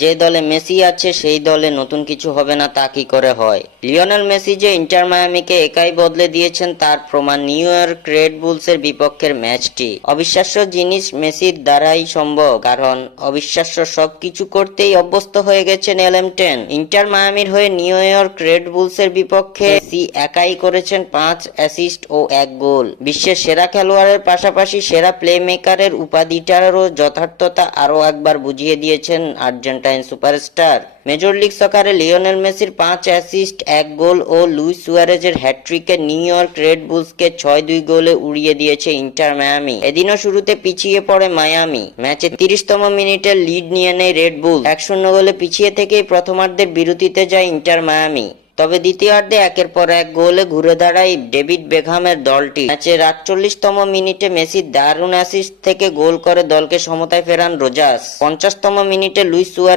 যে দলে মেসি আছে সেই দলে নতুন কিছু হবে না তা কি করে হয়? লিওনেল মেসি যে ইন্টার মায়ামিকে একাই বদলে দিয়েছেন তার প্রমাণ নিউ ইয়র্ক রেড বুলসের বিপক্ষের ম্যাচটি। অবিশ্বাস্য জিনিস মেসির দ্বারাই সম্ভব, কারণ অবিশ্বাস্য সবকিছু করতেই অভ্যস্ত হয়ে গেছেন এলএম10। ইন্টার মায়ামির হয়ে নিউ ইয়র্ক রেড বুলসের বিপক্ষে মেসি একাই করেছেন 5 অ্যাসিস্ট ও 1 গোল। বিশ্বের সেরা খেলোয়াড়ের পাশাপাশি সেরা প্লেমেকারের উপাধিটারও যথার্থতা আরও একবার বুঝিয়ে দিয়েছেন আর্জেন্টাইন সুপারস্টার। মেজর লিগ সকারে লিওনেল মেসির 5 অ্যাসিস্ট 1 গোল ও লুইস সুয়ারেজের হ্যাটট্রিকে নিউ ইয়র্ক রেড বুলসকে 6-2 গোলে উড়িয়ে দিয়েছে ইন্টার মায়ামি। এদিনও শুরুতে পিছিয়ে পড়ে মায়ামি। ম্যাচে 30তম মিনিটে লিড নিয়ে নেয় রেড বুল। 1-0 গোলে পিছিয়ে থেকেই প্রথমার্ধের বিরতিতে যায় ইন্টার মায়ামি। তবে দ্বিতীয়ার্ধে একের পর এক গোলে ঘুরে দাঁড়ায় ডেভিড বেকহামের দলটি। ম্যাচের 48তম মিনিটে মেসির দারুণ অ্যাসিস্ট থেকে গোল করে দলকে সমতায় ফেরান রোজাস। 50তম মিনিটে লুইস সুয়ারেজ